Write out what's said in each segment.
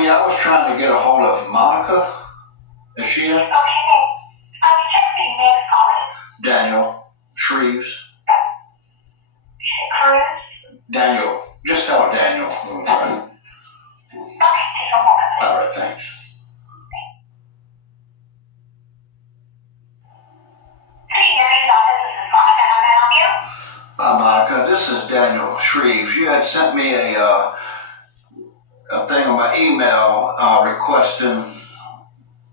Yeah, I was trying to get a hold of Monica. Is she in? Okay. Just the name is calling. Daniel Shreves. Cruz. Daniel. Just tell her Daniel. Okay, take a moment. All right, thanks. City Attorney's office, this is Monica. How can I help you? Hi, Monica. This is Daniel Shreves. You had sent me a thing on my email requesting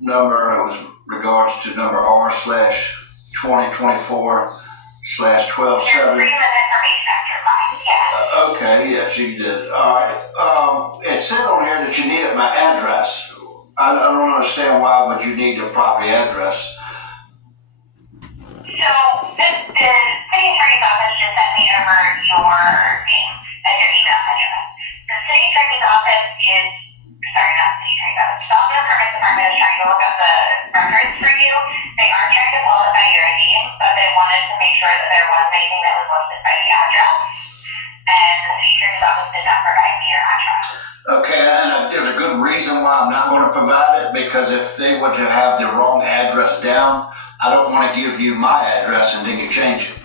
number. It was regards to number R/2024/1270. Your freedom of information after mine, yeah. Okay, yes, you did. All right. It said on here that you needed my address. I don't understand why would you need the property address. So, the city attorney's office just sent me over your name and your email address. The city attorney's office is, sorry, not the city attorney's office, the Office of Permits Department is trying to look up the records for you. They are trying to pull it by your name, but they wanted to make sure that there wasn't anything that was listed by the address. And the city attorney's office did not provide me your address. Okay, and there's a good reason why I'm not going to provide it, because if they were to have the wrong address down, I don't want to give you my address and then you change it.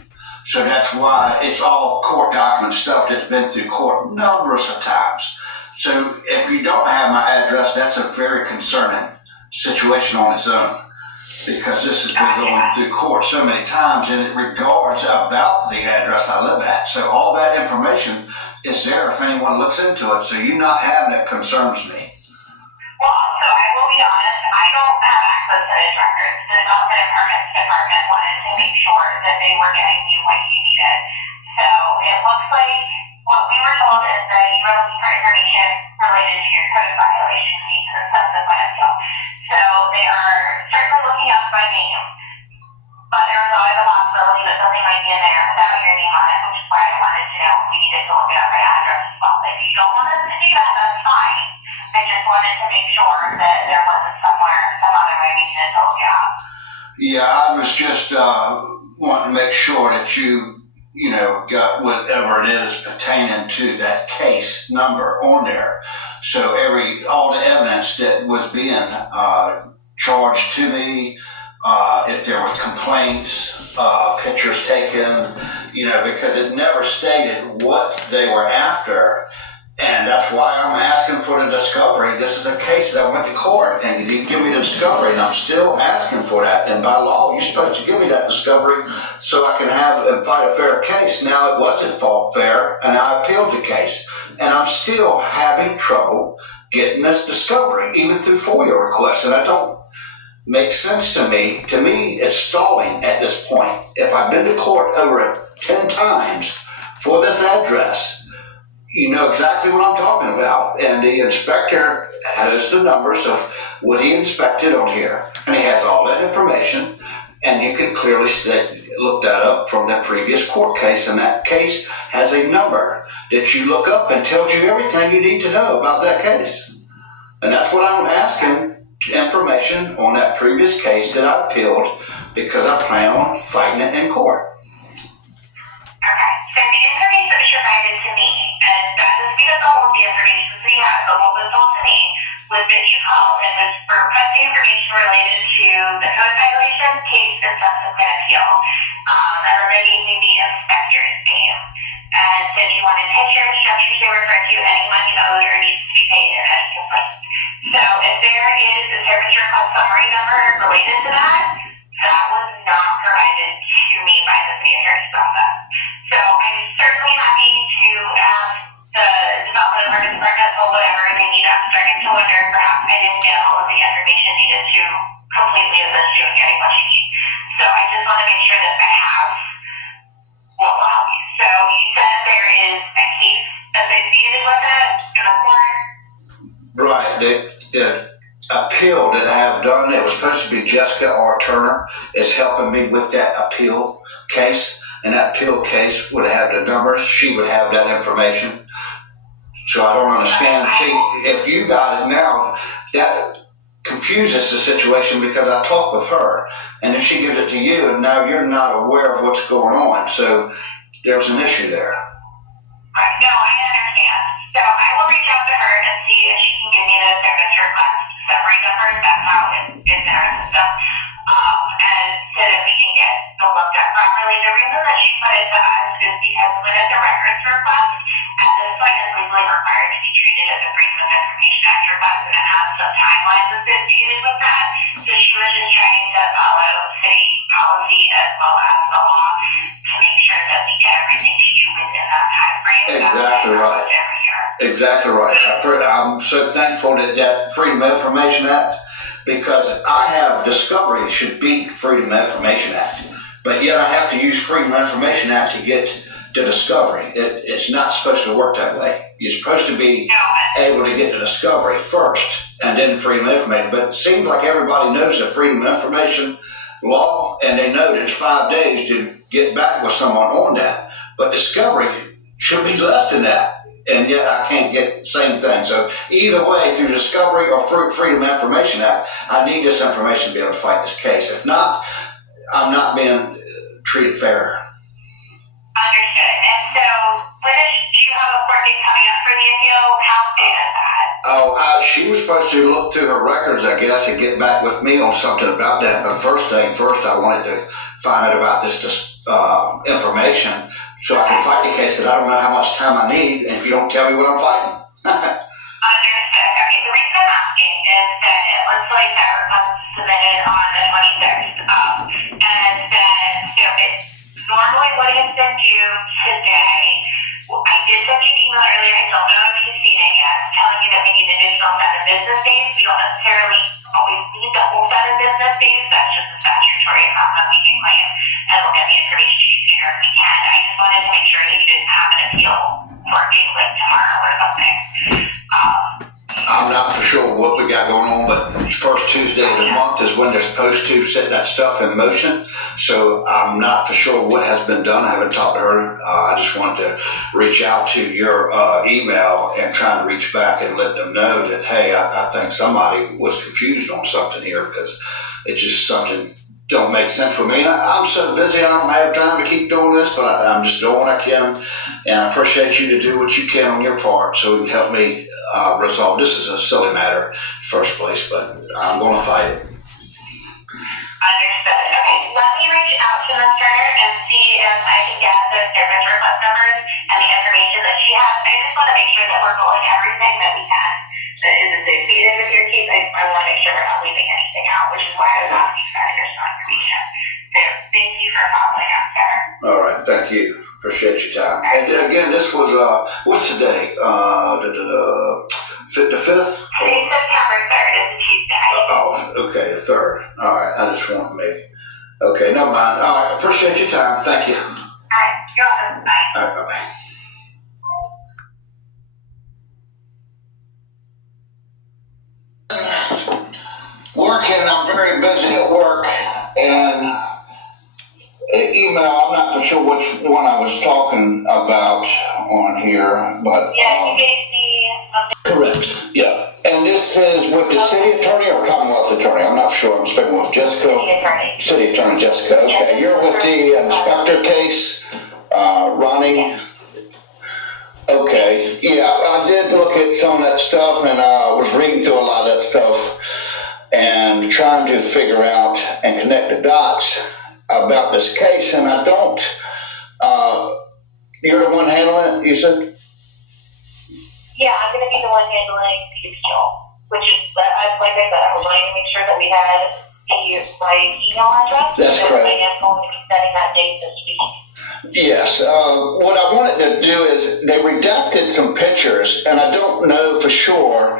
So that's why it's all court document stuff that's been through court numerous of times. So if you don't have my address, that's a very concerning situation on its own, because this has been going through court so many times and it regards about the address I live at. So all that information is there if anyone looks into it. So you not having it concerns me. Well, so I will be honest, I don't have access to those records. The Development and Permits Department wanted to make sure that they were getting you what you needed. So it looks like what we were told is that you were looking for information related to your code violation fees and subsequent appeal. So they are certainly looking up by name, but there was always a possibility that something might be in there without your name on it, which is why I wanted to know if we needed to look it up by address as well. If you don't want us to do that, that's fine. I just wanted to make sure that there wasn't somewhere, some other way we needed to look it up. Yeah, I was just wanting to make sure that you got whatever it is pertaining to that case number on there. So all the evidence that was being charged to me, if there was complaints, pictures taken, because it never stated what they were after. And that's why I'm asking for the discovery. This is a case that went to court and you didn't give me the discovery, and I'm still asking for that. And by law, you're supposed to give me that discovery so I can have and fight a fair case. Now, it wasn't fought fair, and I appealed the case. And I'm still having trouble getting this discovery, even through FOIA requests. And that don't make sense to me. To me, it's stalling at this point. If I've been to court over 10 times for this address, you know exactly what I'm talking about. And the inspector has the numbers of what he inspected on here. And he has all that information. And you can clearly look that up from that previous court case. And that case has a number that you look up and tells you everything you need to know about that case. And that's what I'm asking, information on that previous case that I appealed, because I plan on fighting it in court. Okay, so the information that was provided to me, and that is because all of the information we have, but what was told to me was that you called and was requesting information related to the code violation case and subsequent appeal. And then they gave me the inspector's name and said you wanted pictures, structures they referred to, any money owed or needs to be paid, and any complaints. So if there is a service request summary number related to that, that was not provided to me by the city attorney's office. So I'm certainly happy to ask the Development and Permits Department or whatever they need. I'm starting to wonder if perhaps I didn't get all of the information needed to completely assist you in getting what you need. So I just want to make sure that I have what will help you. So you said there is a case associated with it in the court? Right. The appeal that I have done, it was supposed to be Jessica R. Turner is helping me with that appeal case. And that appeal case would have the numbers. She would have that information. So I don't understand. See, if you got it now, that confuses the situation, because I talked with her and then she gives it to you and now you're not aware of what's going on. So there's an issue there. No, I understand. So I will reach out to her and see if she can give me the service request summary numbers. That's how it's in our system. And so that we can get them looked at properly. The reason that she put it to us is because when it's a records request, at this point is legally required to be treated as a Freedom of Information Act request, and it has some timelines associated with that. So she was just trying to follow city policy as well as the law to make sure that we get everything to you within that time frame. Exactly right. Every year. Exactly right. I'm so thankful that Freedom of Information Act, because I have discovery should beat Freedom of Information Act, but yet I have to use Freedom of Information Act to get to discovery. It's not supposed to work that way. You're supposed to be able to get to discovery first and then Freedom of Information. But it seems like everybody knows the Freedom of Information law, and they know that it's 5 days to get back with someone on that. But discovery should be less than that. And yet I can't get the same thing. So either way, through discovery or through Freedom of Information Act, I need this information to be able to fight this case. If not, I'm not being treated fair. Understood. And so, when do you have a court date coming up for the appeal? How soon is that? She was supposed to look through her records, I guess, and get back with me on something about that. But first, I wanted to find out about this information so I can fight the case, because I don't know how much time I need if you don't tell me what I'm fighting. Understood. Okay, the reason I'm asking is that it looks like that request was submitted on the 26th. And then, normally what has been due today, I did send you an email earlier, I don't know if you've seen it yet, telling you that we need an additional 7 business days. We don't necessarily always need the whole 7 business days, that's just a statutory amount that we can claim, and we'll get the information to you sooner if we can. I just wanted to make sure that you didn't have an appeal court date like tomorrow or something. I'm not for sure what we got going on, but first Tuesday of the month is when they're supposed to set that stuff in motion. So I'm not for sure what has been done. I haven't talked to her. I just wanted to reach out to your email and try to reach back and let them know that, hey, I think somebody was confused on something here, because it's just something don't make sense for me. And I'm so busy, I don't have time to keep doing this, but I'm just doing what I can. And I appreciate you to do what you can on your part so you can help me resolve. This is a silly matter in the first place, but I'm going to fight it. Understood. Okay, let me reach out to Ms. Turner and see if I can get the service request numbers and the information that she has. I just want to make sure that we're pulling everything that we can that is associated with your case. I want to make sure we're not leaving anything out, which is why I was asking for additional information. So thank you for following up, sir. All right, thank you. Appreciate your time. And again, this was, what's today? The 5th? Today's September 3rd. It's a Tuesday. Okay, the 3rd. All right, I just want to make. Okay, never mind. All right, appreciate your time. Thank you. All right, you're welcome. Bye. All right, bye-bye. Working, I'm very busy at work, and an email, I'm not for sure which one I was talking about on here, but... Yeah, you gave me correct, yeah. And this is with the city attorney or Commonwealth attorney? I'm not sure. I'm speaking with Jessica. City attorney Jessica. Okay, yeah, you're with the inspector case, Ronnie? Yeah. Okay, yeah, I did look at some of that stuff, and I was reading through a lot of that stuff and trying to figure out and connect the dots about this case, and I don't, you're the one handling it, you said? Yeah, I'm going to be the one handling the appeal, which is, like I said, I was wanting to make sure that we had the right email address. That's correct. I am going to be setting that date this week. Yes, what I wanted to do is they redacted some pictures, and I don't know for sure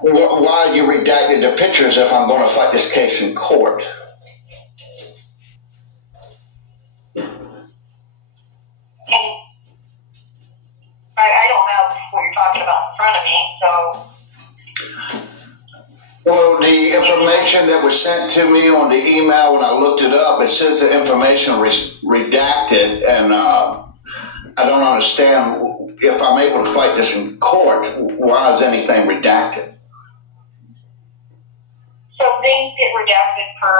why you redacted the pictures if I'm going to fight this case in court. I don't know what you're talking about in front of me, so. Well, the information that was sent to me on the email, when I looked it up, it says the information redacted, and I don't understand if I'm able to fight this in court, why is anything redacted? So things get redacted per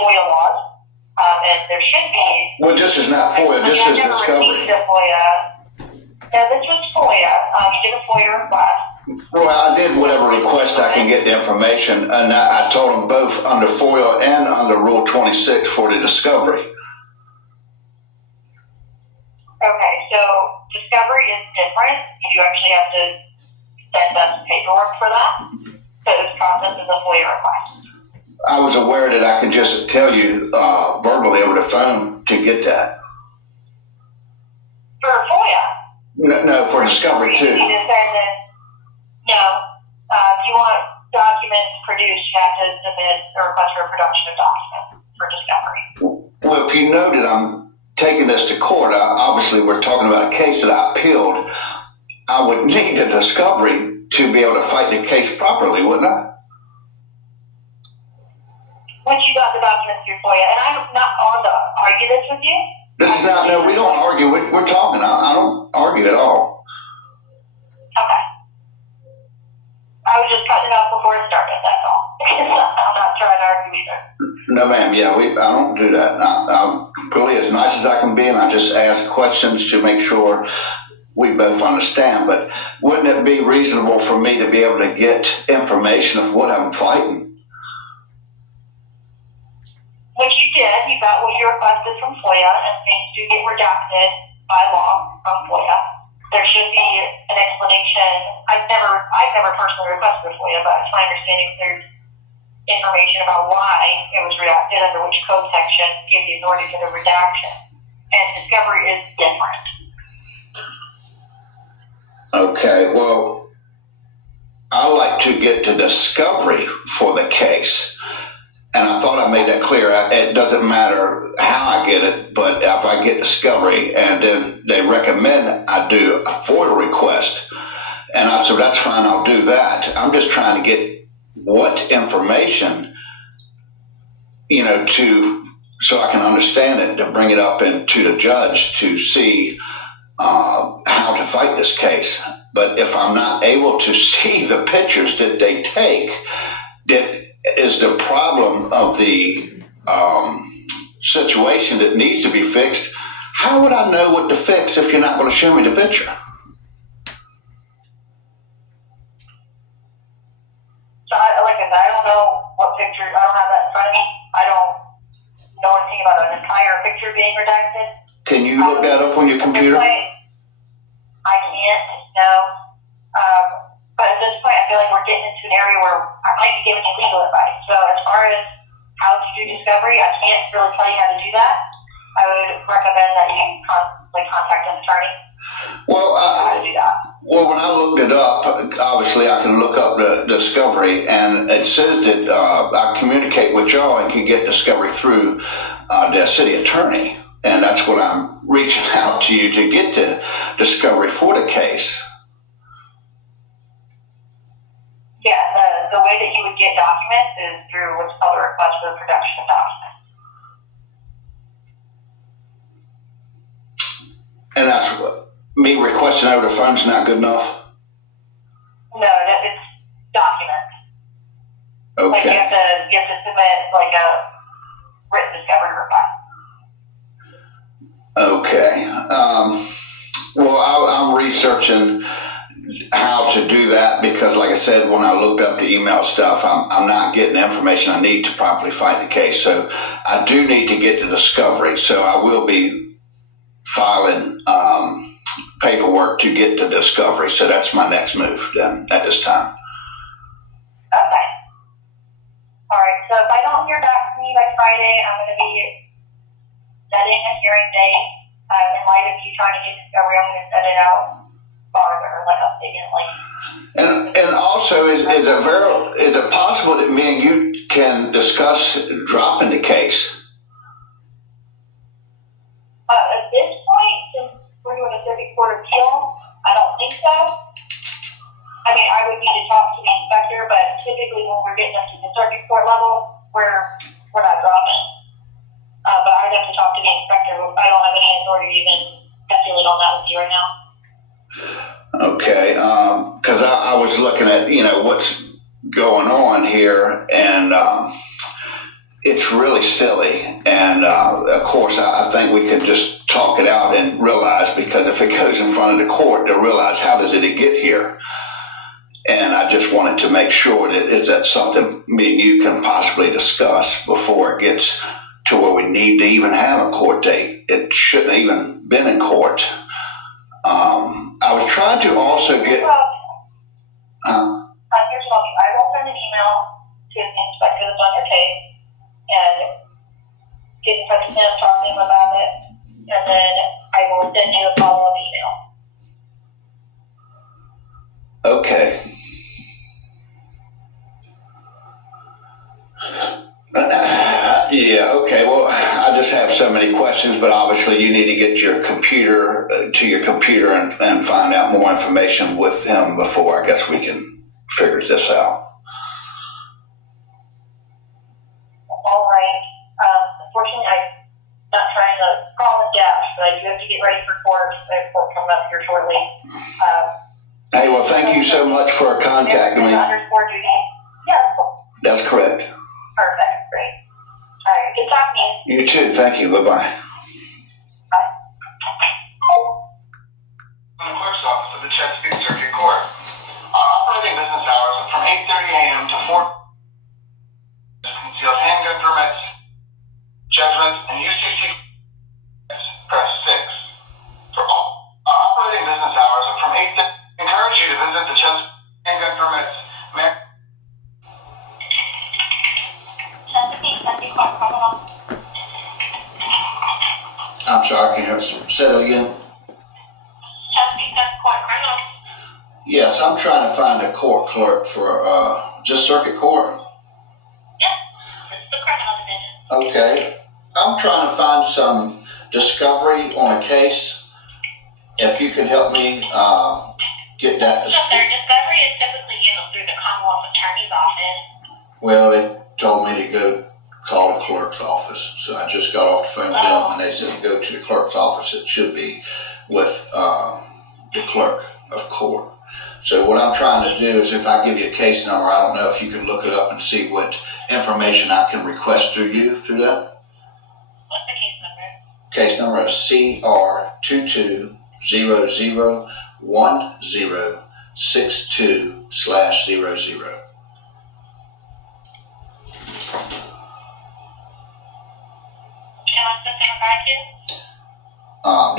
FOIA laws, and there should be. Well, this is not FOIA, this is discovery. I never received a FOIA. Now, this was FOIA. You did a FOIA request. Well, I did whatever request I can get the information, and I told them both under FOIA and under Rule 26 for the discovery. Okay, so discovery is different. You actually have to send us paperwork for that. So this process is a FOIA request. I was aware that I could just tell you verbally over the phone to get that. For FOIA? No, for discovery too. You need to send it. No. If you want documents produced, you have to submit a request for production of documents for discovery. Well, if you know that I'm taking this to court, obviously we're talking about a case that I appealed. I would need the discovery to be able to fight the case properly, wouldn't I? Once you got the documents through FOIA, and I'm not on to argue this with you. This is not, no, we don't argue. We're talking. I don't argue at all. Okay. I was just cutting it off before it started, that's all. I'm not trying to argue either. No, ma'am. Yeah, I don't do that. I'm really as nice as I can be, and I just ask questions to make sure we both understand. But wouldn't it be reasonable for me to be able to get information of what I'm fighting? Which you did. You got what you requested from FOIA, and things do get redacted by law from FOIA. There should be an explanation. I've never personally requested a FOIA, but it's my understanding there's information about why it was redacted, under which code section gives the authority for the redaction. And discovery is different. Okay, well, I like to get to discovery for the case. And I thought I made that clear. It doesn't matter how I get it, but if I get discovery and then they recommend I do a FOIA request, and I said, that's fine, I'll do that. I'm just trying to get what information, so I can understand it, to bring it up to the judge to see how to fight this case. But if I'm not able to see the pictures that they take, that is the problem of the situation that needs to be fixed. How would I know what to fix if you're not going to show me the picture? So, like I said, I don't know what picture. I don't have that in front of me. I don't know anything about an entire picture being redacted. Can you look that up on your computer? I can't, no. But at this point, I feel like we're getting into an area where I might be giving you legal advice. So as far as how to do discovery, I can't really tell you how to do that. I would recommend that you contact an attorney. Well, how to do that. Well, when I looked it up, obviously I can look up the discovery, and it says that I communicate with y'all and can get discovery through the city attorney. And that's what I'm reaching out to you to get the discovery for the case. Yeah, the way that you would get documents is through what's called a request for the production of documents. And that's what, me requesting over the phone's not good enough? No, it's documents. Okay. Like you have to submit like a written discovery request. Okay. Well, I'm researching how to do that because, like I said, when I looked up the email stuff, I'm not getting the information I need to properly fight the case. So I do need to get the discovery. So I will be filing paperwork to get the discovery. So that's my next move then at this time. Okay. All right. So if I don't hear back from you by Friday, I'm going to be setting a hearing date. In light of you trying to get discovery, I'm going to set it out farther, like updating link. And also, is it possible that me and you can discuss dropping the case? At this point, since we're doing a circuit court appeal, I don't think so. I mean, I would need to talk to the inspector, but typically when we're getting up to the circuit court level, we're not dropping. But I'd have to talk to the inspector. I don't have any authority to even speculate on that with you right now. Okay, because I was looking at what's going on here, and it's really silly. And of course, I think we can just talk it out and realize, because if it goes in front of the court, they'll realize, how did it get here? And I just wanted to make sure that is that something me and you can possibly discuss before it gets to where we need to even have a court date. It shouldn't have even been in court. I was trying to also get. Here's what I will send an email to the inspector that's on your case and get in touch with him, talk to him about it, and then I will send you a follow-up email. Okay. Yeah, okay. Well, I just have so many questions, but obviously you need to get your computer to your computer and find out more information with him before I guess we can figure this out. All right. Unfortunately, I'm not trying to call and dash, but I do have to get ready for court. I have court coming up here shortly. Hey, well, thank you so much for contacting me. Underscore duty. Yes. That's correct. Perfect. Great. All right. Good talking to you. You too. Thank you. Bye-bye. Bye. The clerk's office of the Chesapeake Circuit Court. Our operating business hours are from 8:30 a.m. to 4. Concealed handgun permits, judgments, and UCC press 6. For all operating business hours are from 8:30. Encourage you to visit the Chesapeake handgun permits. Chesapeake Court criminal. I'm sorry. Can you say that again? Chesapeake Court criminal. Yes, I'm trying to find a court clerk for just circuit court. Yes, this is the criminal division. Okay. I'm trying to find some discovery on a case. If you can help me get that. So their discovery is typically handled through the Commonwealth Attorney's office. Well, they told me to go call the clerk's office. So I just got off the phone with them and they said to go to the clerk's office. It should be with the clerk of court. So what I'm trying to do is, if I give you a case number, I don't know if you can look it up and see what information I can request through you through that. What's the case number? Case number is CR22001062/00. And what's this in regard to?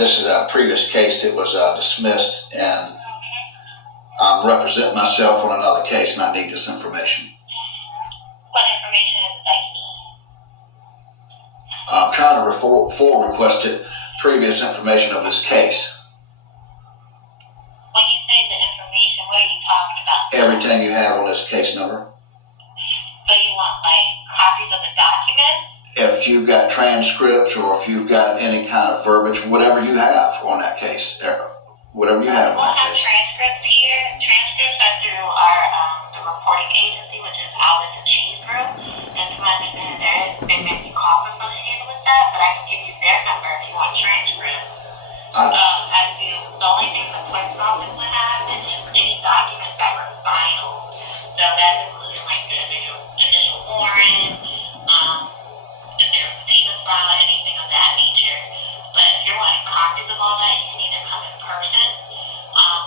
This is a previous case that was dismissed, and I'm representing myself on another case, and I need this information. What information is it that you need? I'm trying to full requested previous information of this case. When you say the information, what are you talking about? Everything you have on this case number. So you want like copies of the documents? If you've got transcripts or if you've got any kind of verbiage, whatever you have on that case, whatever you have on We'll that have case. transcripts here. Transcripts are through our the reporting agency, which is Albert and Cheese Group. And to my understanding, there may be costs associated with that, but I can give you their number if you want transcripts. As to the only thing the clerk's office would have is just any documents that were filed. So that's including like the initial warrant, if there was a payment file, anything of that nature. But if you're wanting copies of all that, you can either come in person,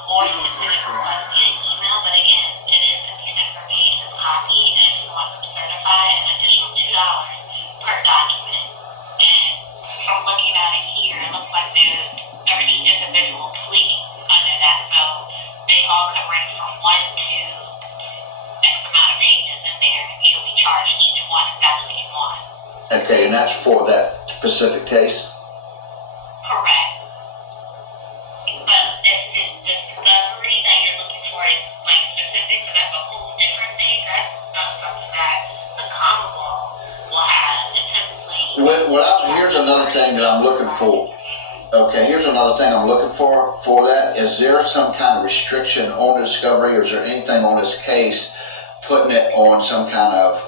or you can send it request via email. But again, it is computer information copy, and if you want them certified, an additional $2 per document. And from looking at it here, it looks like every individual plea under that, so they all could range from 1 to X amount of pages in there. You'll be charged each one if that's what you want. Okay, and that's for that specific case? Correct. But if it's discovery that you're looking for is like specific, so that's a whole different thing. That's something that the Commonwealth will have. Typically. Here's another thing that I'm looking for. Okay, here's another thing I'm looking for that. Is there some kind of restriction on the discovery, or is there anything on this case putting it on some kind of,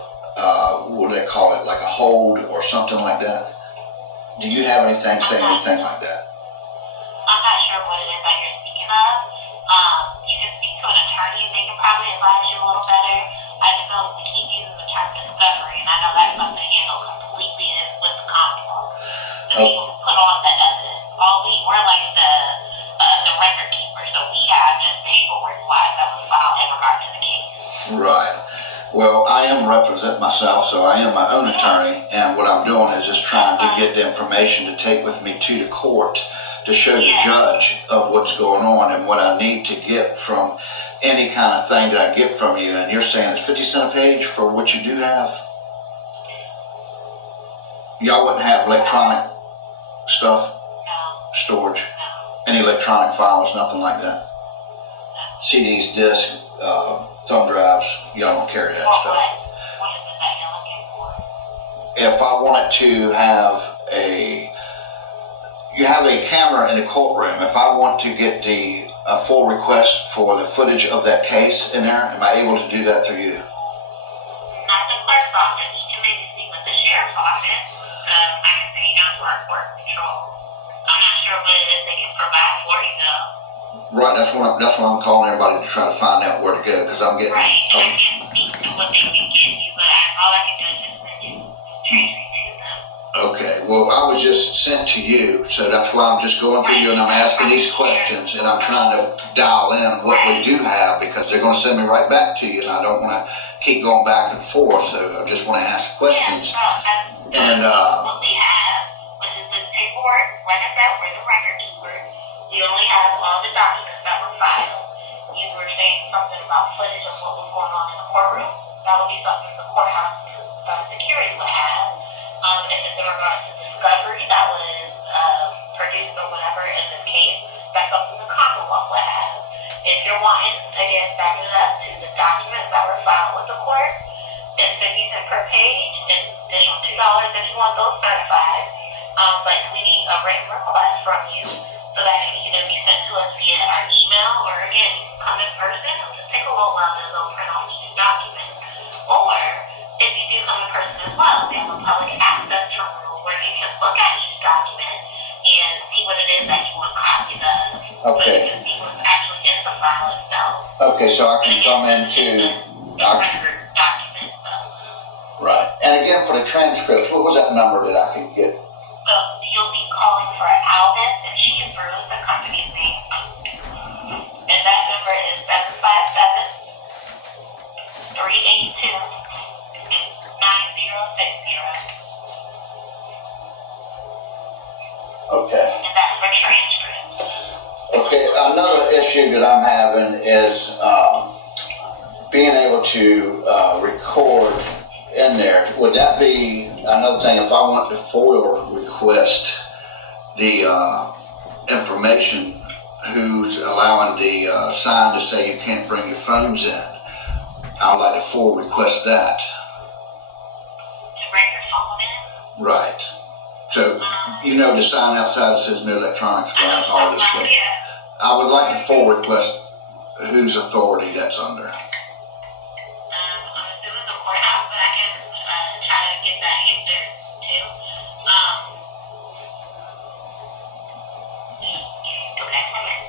what do they call it, like a hold or something like that? Do you have anything saying anything like that? I'm not sure what it is that you're speaking of. You can speak to an attorney and they can probably advise you a little better. I just know we keep using the term discovery, and I know that's not the handle completely is with the Commonwealth. The people who put on the evidence. We're like the record keeper, so we have just paperwork wise that was filed in regard to the case. Right. Well, I am representing myself, so I am my own attorney, and what I'm doing is just trying to get the information to take with me to the court to show the judge of what's going on and what I need to get from any kind of thing that I get from you. And you're saying it's 50 cents a page for what you do have? Y'all wouldn't have electronic stuff? No. Storage? No. Any electronic files, nothing like that? No. CDs, discs, thumb drives, y'all don't carry that stuff. What is it that you're looking for? If I wanted to have you have a camera in the courtroom. If I want to get the full request for the footage of that case in there, am I able to do that through you? Not the clerk's office. You can maybe speak with the sheriff's office. I can send you down to our court control. I'm not sure what it is they can provide for you though. Right, that's what I'm calling everybody to try to find out where to go, because I'm getting. Right, and I can't speak to what they can give you, but all I can do is just send you transfer to them. Okay, well, I was just sent to you, so that's why I'm just going through you and I'm asking these questions and I'm trying to dial in what we do have, because they're going to send me right back to you and I don't want to keep going back and forth, so I just want to ask questions. And what we have, which is the paperwork, like I said, we're the record keeper. We only have all the documents that were filed. You were saying something about footage of what was going on in the courtroom. That would be something the courthouse security would have. If it's in regards to discovery that was produced or whatever in this case, that's something the Commonwealth would have. If you're wanting, again, backing it up to the documents that were filed with the court, it's 50 cents per page, and additional $2 if you want those certified. But we need a written request from you, so that can either be sent to us via our email, or again, you can come in person and just take a little while to go print off each document. Or if you do come in person as well, we have a public access terminal where you can look at each document and see what it is that you want copies of. Okay. So you can see what's actually in the file itself. okay, so I can come into. The record document. Right. And again, for the transcripts, what was that number that I can get? So you'll be calling for Alvin, and she is Bruce, the company's name. And that number is 757-382-9060. Okay. And that's for transcripts. Okay, another issue that I'm having is being able to record in there. Would that be another thing if I want to FOIL request the information, who's allowing the sign to say you can't bring your phones in? I would like to FOIL request that. To bring your phone in? Right. So, you know, the sign outside that says no electronics, right, all this stuff. I would like to FOIL request whose authority that's under. I'm assuming the courthouse, but I can try to get that answer too. Okay, one minute.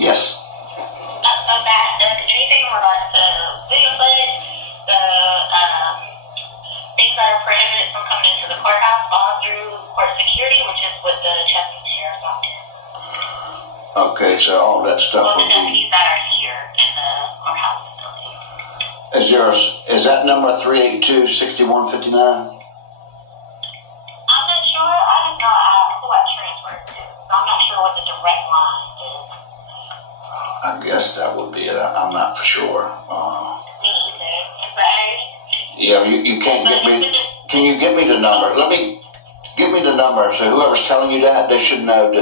Yes. Of that, anything in regards to video footage, the things that are prohibited from coming into the courthouse, all through court security, which is with the Chesapeake Sheriff's Office. Okay, so all that stuff Well, would the be. deputies that are here in the courthouse facility. Is that number 382-6159? I'm not sure. I did not ask who I transferred to, so I'm not sure what the direct line is. I guess that would be it. I'm not for sure. Me either. Right? Yeah, you can't get me. Can you give me the number? Give me the number. So whoever's telling you that, they should know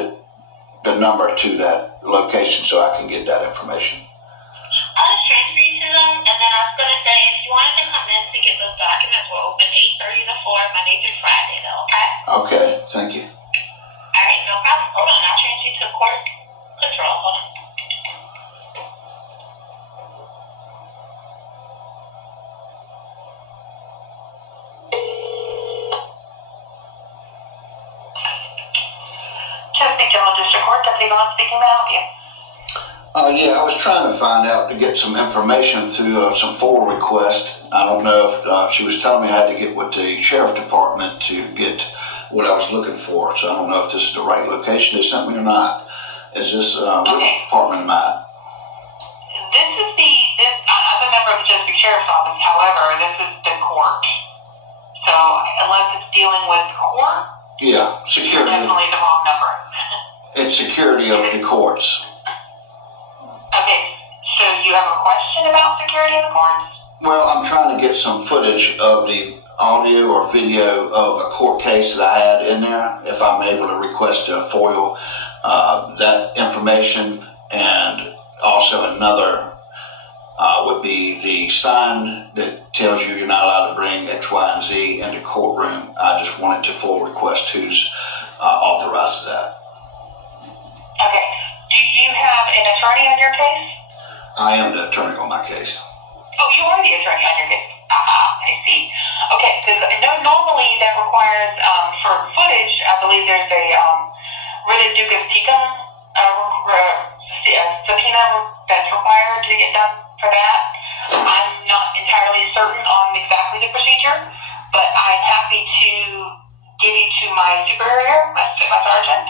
the number to that location so I can get that information. I'll just transfer you to them, and then I was going to say, if you wanted to come in to get those documents, we're open 8:30 to 4, Monday through Friday, though, okay? Okay, thank you. All right, no problem. Hold on, I'll transfer you to court control. Hold on. Chesapeake General District Court, Deputy Vaughn speaking. May I help you? Yeah, I was trying to find out to get some information through some FOIA request. I don't know if she was telling me I had to get with the sheriff department to get what I was looking for. So I don't know if this is the right location they sent me or not. Is this what department am I at? I'm a member of the Chesapeake Sheriff's Office. However, this is the court. So unless it's dealing with court, Yeah, security. definitely the wrong number. It's security of the courts. Okay, so you have a question about security in the courts? Well, I'm trying to get some footage of the audio or video of a court case that I had in there. If I'm able to request a FOIL, that information, and also another would be the sign that tells you you're not allowed to bring X, Y, and Z into courtroom. I just wanted to FOIL request who's authorizes that. Okay. Do you have an attorney on your case? I am the attorney on my case. Oh, you are the attorney on your case. I see. Okay, because I know normally that requires, for footage, I believe there's a writ of ducus tecum subpoena that's required to get done for that. I'm not entirely certain on exactly the procedure, but I'm happy to give you to my superior, my sergeant,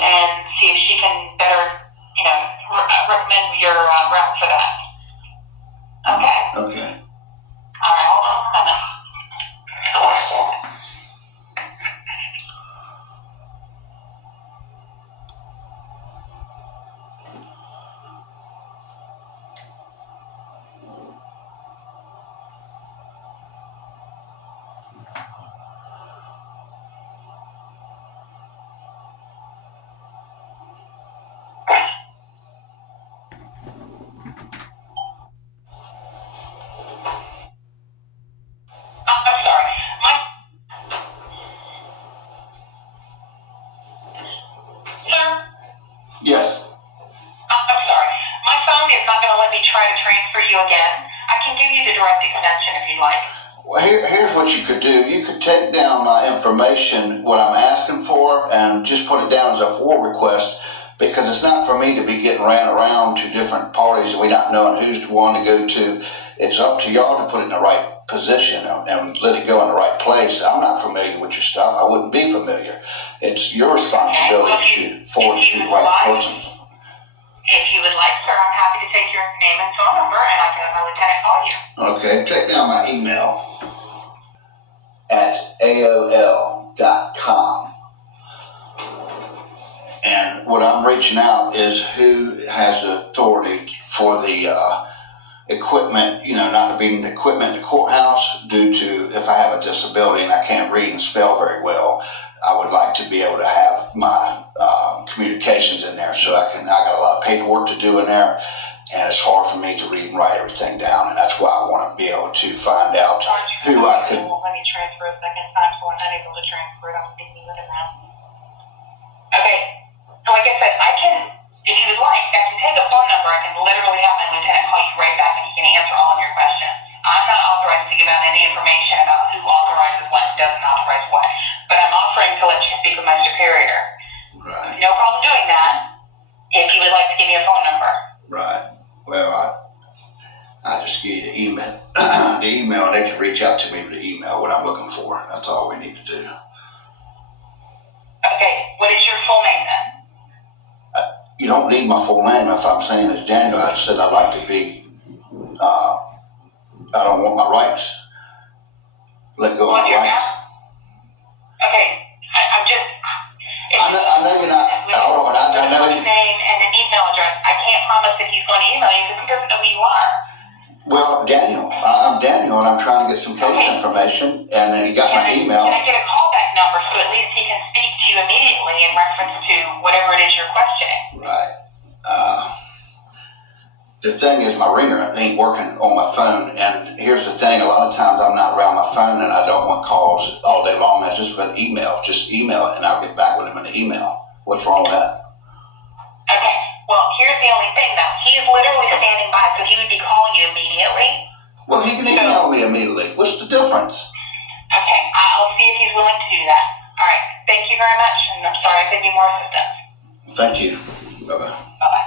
and see if she can better, recommend your route for that. Okay? Okay. All right, hold on a minute. I'm sorry. Sir? Yes. I'm sorry. My phone is not going to let me try to transfer you again. I can give you the direct extension if you'd like. Well, here's what you could do. You could take down my information, what I'm asking for, and just put it down as a FOIA request, because it's not for me to be getting ran around to different parties and we not knowing who's the one to go to. It's up to y'all to put it in the right position and let it go in the right place. I'm not familiar with your stuff. I wouldn't be familiar. It's your responsibility to forward it to the right person. If you would like, sir, I'm happy to take your name and phone number, and I can have my lieutenant call you. Okay, take down my email at AOL.com. And what I'm reaching out is who has the authority for the equipment, not to bring the equipment to the courthouse due to if I have a disability and I can't read and spell very well. I would like to be able to have my communications in there so I got a lot of paperwork to do in there, and it's hard for me to read and write everything down, and that's why I want to be able to find out who I could. Let me transfer a second time, so I'm unable to transfer it. I'm speaking with him now. Okay, so like I said, I can, if you would like, I can take a phone number. I can literally have my lieutenant call you right back, and he can answer all of your questions. I'm not authorized to give out any information about who authorizes what and doesn't authorize what, but I'm offering to let you speak with my superior. Right. No problem doing that if you would like to give me a phone number. Right. Well, I just give you the email. The email, they can reach out to me with the email, what I'm looking for. That's all we need to do. Okay, what is your full name then? You don't need my full name if I'm saying it's Daniel. I said I'd like to be I don't want my rights. Let go of my rights. Okay, I'm just. I know you're not. Hold on, I know you. Name and an email address. I can't promise if he's going to email you because he doesn't know who you are. Well, Daniel, I'm Daniel, and I'm trying to get some case information, and then he got my email. Can I get a callback number so at least he can speak to you immediately in reference to whatever it is you're questioning? Right. The thing is, my ringer ain't working on my phone, and here's the thing: a lot of times I'm not around my phone, and I don't want calls all day long. That's just for email. Just email it, and I'll get back with him in the email. What's wrong with that? Okay. Well, here's the only thing, though. He's literally standing by, so he would be calling you immediately. Well, he can email me immediately. What's the difference? Okay. I'll see if he's willing to do that. All right. Thank you very much, and I'm sorry I couldn't be more assistance. Thank you. Bye-bye. Bye-bye.